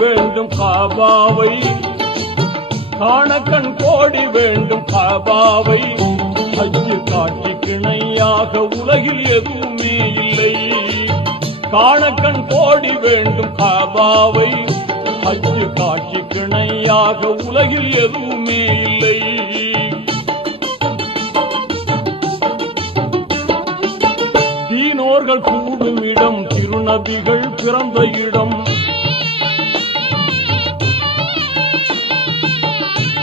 வேண்டும் காபாவை, காணக்கண் கோடி வேண்டும் காபாவை. ஹஜ்ஜு காட்சி கிணையாக உலகில் எதுவுமே இல்லை. காணக்கண் கோடி வேண்டும் காபாவை, ஹஜ்ஜு காட்சி கிணையாக உலகில் எதுவுமே இல்லை. தீனோர்கள் கூடும் இடம், திருநபிகள் பிறந்த இடம்.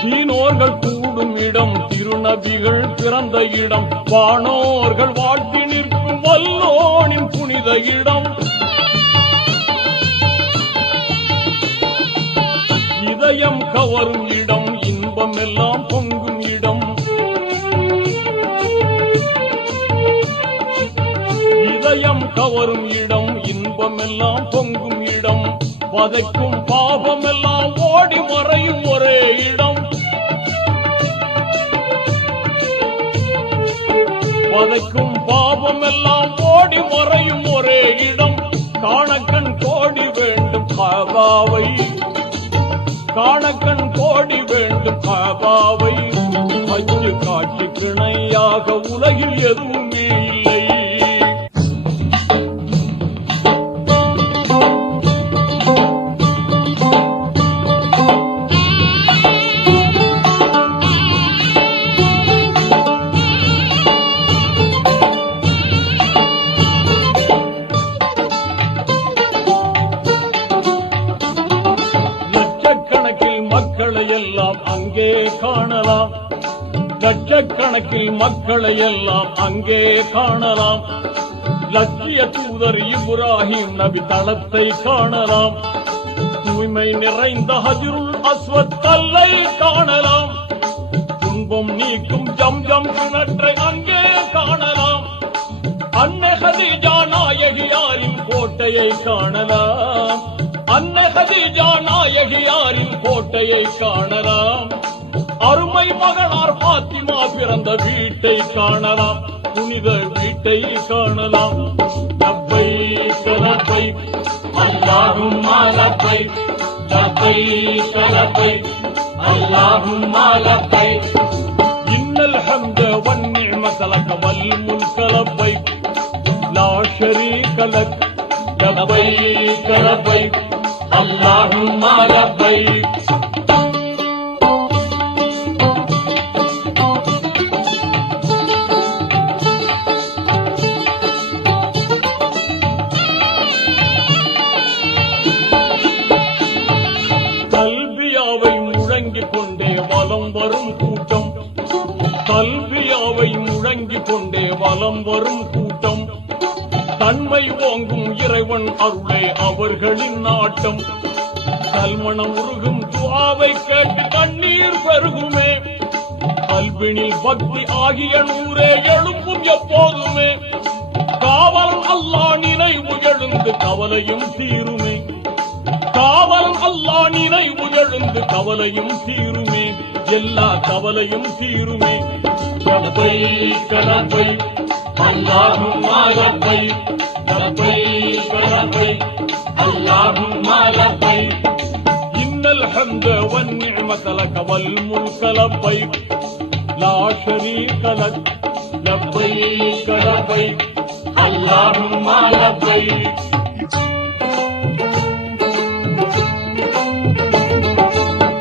தீனோர்கள் கூடும் இடம், திருநபிகள் பிறந்த இடம். வானோர்கள் வாழ்த்தி நிற்கும் வல்லோனின் புனித இடம். இதயம் கவரும் இடம், இன்பம் எல்லாம் பொங்கும் இடம். இதயம் கவரும் இடம், இன்பம் எல்லாம் பொங்கும் இடம். வதைக்கும் பாபம் எல்லாம் ஓடி மறையும் ஒரே இடம். வதைக்கும் பாபம் எல்லாம் ஓடி மறையும் ஒரே இடம். காணக்கண் கோடி வேண்டும் காபாவை, காணக்கண் கோடி வேண்டும் காபாவை. ஹஜ்ஜு காட்சி கிணையாக உலகில் எதுவுமே இல்லை. அங்கே காணலாம், லட்சக்கணக்கில் மக்களை எல்லாம் அங்கே காணலாம். லட்சிய தூதர் இப்ராஹிம் நபி தளத்தை காணலாம். தூய்மை நிறைந்த ஹஜ்ருல் அஸ்வத் கல்லை காணலாம். துன்பம் நீக்கும் ஜம்ஜம் கிணற்றை அங்கே காணலாம். அன்னை ஹதீஜா நாயகியாரின் கோட்டையை காணலாம். அன்னை ஹதீஜா நாயகியாரின் கோட்டையை காணலாம். அருமை மகனார் பாத்திமா பிறந்த வீட்டை காணலாம். புனித வீட்டை காணலாம். லப்பைக் லப்பைக் அல்லாஹும்ம லப்பைக், லப்பைக் லப்பைக் அல்லாஹும்ம லப்பைக். இன்னல் ஹம்த வன் நிஅமத லக வல் முல்க லப்பைக், லா ஷரீக லக். லப்பைக் லப்பைக் அல்லாஹும்ம லப்பைக். கல்வியாவை முழங்கிக் கொண்டே வலம் வரும் கூட்டம், கல்வியாவை முழங்கிக் கொண்டே வலம் வரும் கூட்டம். தன்மை ஓங்கும் இறைவன் அருளே அவர்களின் நாட்டம். கல்மணம் உருகும் துஆவை கேட்டு கண்ணீர் பெருகுமே. கல்வினில் பக்தி ஆகிய நூறே எழும்பும் எப்போதுமே. காவல் அல்லாஹ் நினைவு எழுந்து கவலையும் தீருமே. காவல் அல்லாஹ் நினைவு எழுந்து கவலையும் தீருமே. எல்லா கவலையும் தீருமே. லப்பைக் லப்பைக் அல்லாஹும்ம லப்பைக், லப்பைக் லப்பைக் அல்லாஹும்ம லப்பைக். இன்னல் ஹம்த வன் நிஅமத லக வல் முல்க லப்பைக், லா ஷரீக லக். லப்பைக் லப்பைக் அல்லாஹும்ம லப்பைக்.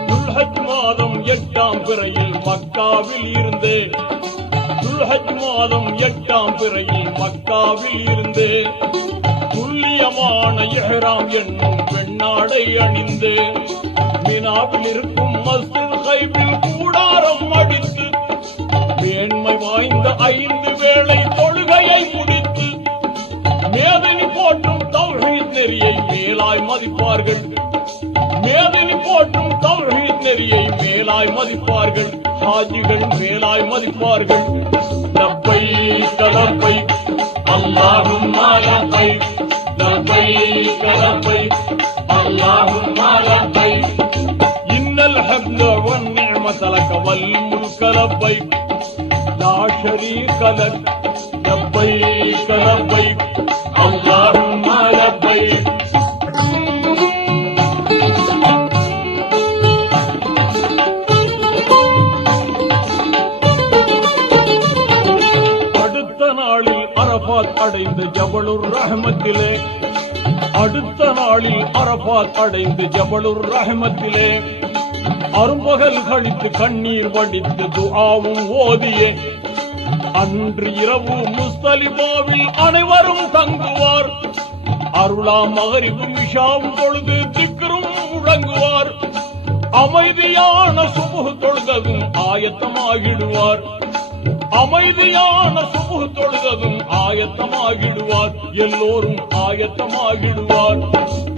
துல்ஹஜ் மாதம் 8ஆம் பிறையில் மக்காவில் இருந்தே, துல்ஹஜ் மாதம் 8ஆம் பிறையில் மக்காவில் இருந்தே. துல்லியமான இஹ்ராம் என்னும் பெண்ணாடை அணிந்து மினாவில் இருக்கும் மஸ்ஜித் கைபில் கூடாரம் அடித்து மேன்மை வாய்ந்த 5 வேளை தொழுகையை முடித்து மேதினி போற்றும் தௌஹீத் நெறியை மேலாய் மதிப்பார்கள். மேதினி போற்றும் தௌஹீத் நெறியை மேலாய் மதிப்பார்கள். ஹாஜிகள் மேலாய் மதிப்பார்கள். லப்பைக் லப்பைக் அல்லாஹும்ம லப்பைக், லப்பைக் லப்பைக் அல்லாஹும்ம லப்பைக். இன்னல் ஹம்த வன் நிஅமத லக வல் முல்க லப்பைக், லா ஷரீக லக். லப்பைக் லப்பைக் அல்லாஹும்ம லப்பைக். ஜபலுர் ரஹ்மத்திலே, அடுத்த நாளில் அரபாத் அடைந்து ஜபலுர் ரஹ்மத்திலே அரும்பகல் கழித்து கண்ணீர் வடித்து துஆவும் ஓதியே அன்று இரவு முஸ்தலிபாவில் அனைவரும் தங்குவார். அருளா மகரிபும் இஷாவும் தொழுது திக்ரும் முழங்குவார். அமைதியான சுபுஹ் தொழுததும் ஆயத்தமாகிடுவார். அமைதியான சுபுஹ் தொழுததும் ஆயத்தமாகிடுவார். எல்லோரும் ஆயத்தமாகிடுவார்.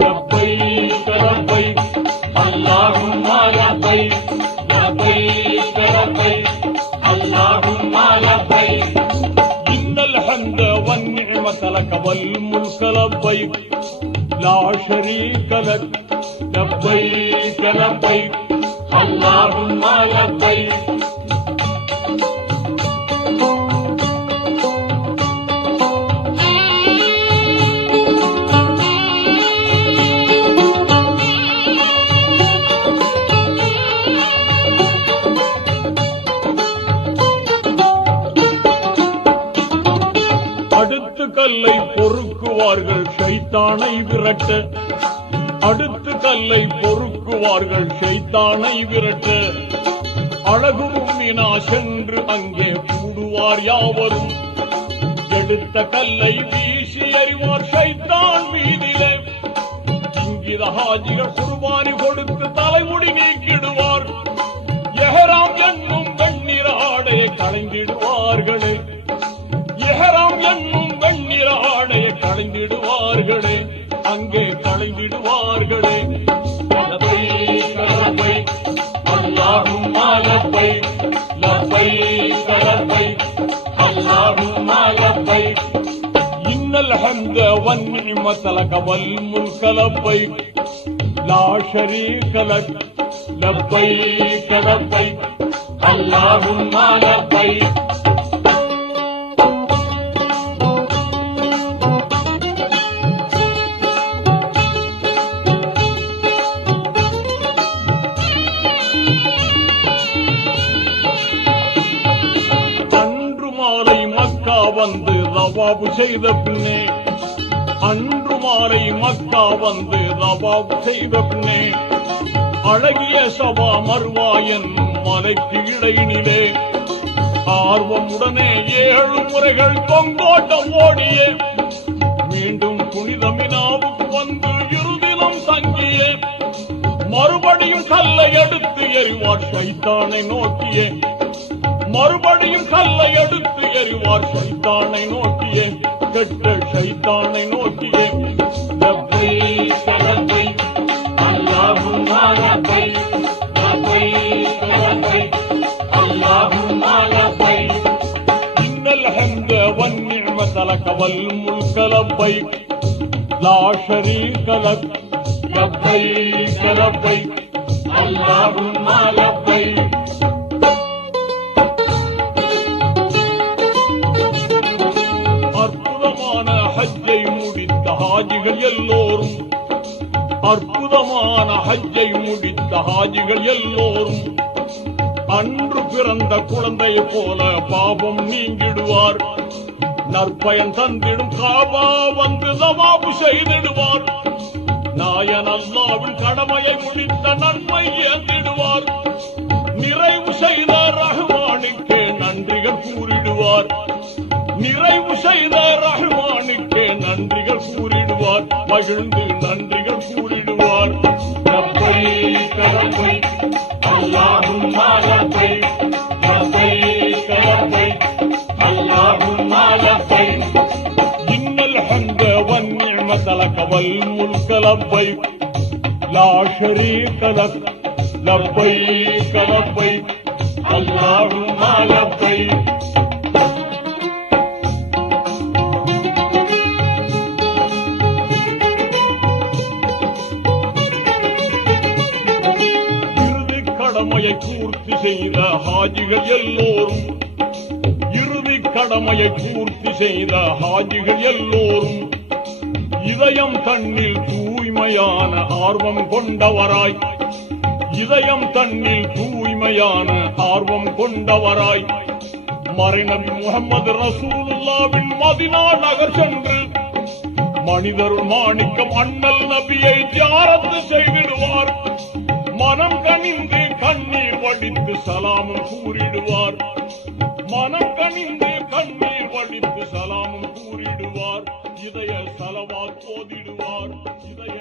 லப்பைக் லப்பைக் அல்லாஹும்ம லப்பைக் லப்பைக் லப்பைக் அல்லாஹும்ம லப்பைக் இன்னல் ஹம்த வன் நிஅமத லக வல் முல்க லப்பைக் லா ஷரீக லக் லப்பைக் லப்பைக் அல்லாஹும்ம லப்பைக். அடுத்து கல்லை பொறுக்குவார்கள் ஷைத்தானை விரட்ட. அடுத்து கல்லை பொறுக்குவார்கள் ஷைத்தானை விரட்ட. அழகும் மீனா சென்று அங்கே கூடுவார் யாவரும். எடுத்த கல்லை வீசி எறிவார் ஷைத்தான் மீதிலே. இங்கித ஹாஜிகள் குர்பானி கொடுத்து தலைமுடி நீக்கிடுவார். எஹராம் என்னும் வெண்ணிற ஆடையை களைந்திடுவார்களே. எஹராம் என்னும் வெண்ணிற ஆடையை களைந்திடுவார்களே. அங்கே களைந்திடுவார்களே. லப்பைக் லப்பைக் அல்லாஹும்ம லப்பைக் லப்பைக் லப்பைக் அல்லாஹும்ம லப்பைக் இன்னல் ஹம்த வன் நிஅமத லக வல் முல்க லப்பைக் லா ஷரீக லக் லப்பைக் லப்பைக் அல்லாஹும்ம லப்பைக். வந்து தவாபு செய்த பின்னே, அன்று மாலை மக்கா வந்து தவாபு செய்த பின்னே அழகிய சபா மர்வா என்னும் மலைக்கு இடையினிலே ஆர்வமுடனே 7 முறைகள் தொங்கோட்டம் ஓடிய மீண்டும் புனித மினாவுக்கு வந்து இருதினம் தங்கிய மறுபடியும் கல்லை எடுத்து எறிவார் ஷைத்தானை நோக்கியே. மறுபடியும் கல்லை எடுத்து எறிவார் ஷைத்தானை நோக்கியே. கெட்ட ஷைத்தானை நோக்கியே. லப்பைக் லப்பைக் அல்லாஹும்ம லப்பைக் லப்பைக் லப்பைக் அல்லாஹும்ம லப்பைக் இன்னல் ஹம்த வன் நிஅமத லக வல் முல்க லப்பைக் லா ஷரீக லக் லப்பைக் லப்பைக் அல்லாஹும்ம லப்பைக். அற்புதமான ஹஜ்ஜை முடித்த ஹாஜிகள் எல்லோரும், அற்புதமான ஹஜ்ஜை முடித்த ஹாஜிகள் எல்லோரும் அன்று பிறந்த குழந்தையை போல பாவம் நீங்கிடுவார். நற்பயன் தந்திடும் காபா வந்து தவாபு செய்திடுவார். நாயன் அல்லாவின் கடமையை முடித்த நன்மை ஏந்திடுவார். நிறைவு செய்த ரஹ்மானுக்கே நன்றிகள் கூறிடுவார். நிறைவு செய்த ரஹ்மானுக்கே நன்றிகள் கூறிடுவார். மகிழ்ந்து நன்றிகள் கூறிடுவார். லப்பைக் லப்பைக் அல்லாஹும்ம லப்பைக் லப்பைக் லப்பைக் அல்லாஹும்ம லப்பைக் இன்னல் ஹம்த வன் நிஅமத லக வல் முல்க லப்பைக் லா ஷரீக லக் லப்பைக் லப்பைக் அல்லாஹும்ம லப்பைக். கடமையை பூர்த்தி செய்த ஹாஜிகள் எல்லோரும், இறுதி கடமையை பூர்த்தி செய்த ஹாஜிகள் எல்லோரும் இதயம் தன்னில் தூய்மையான ஆர்வம் கொண்டவராய், இதயம் தன்னில் தூய்மையான ஆர்வம் கொண்டவராய் மறைநபி முகமது ரசூலுல்லாவின் மதினா நகர் சென்று மனிதருள் மாணிக்கம் அண்ணல் நபியை ஜியாரத்து செய்திடுவார். மனம் கனிந்து கண்ணீர் வடித்து சலாமும் கூறிடுவார். மனம் கனிந்து கண்ணீர் வடித்து சலாமும் கூறிடுவார். இதய சலவாத் ஓதிடுவார். இதய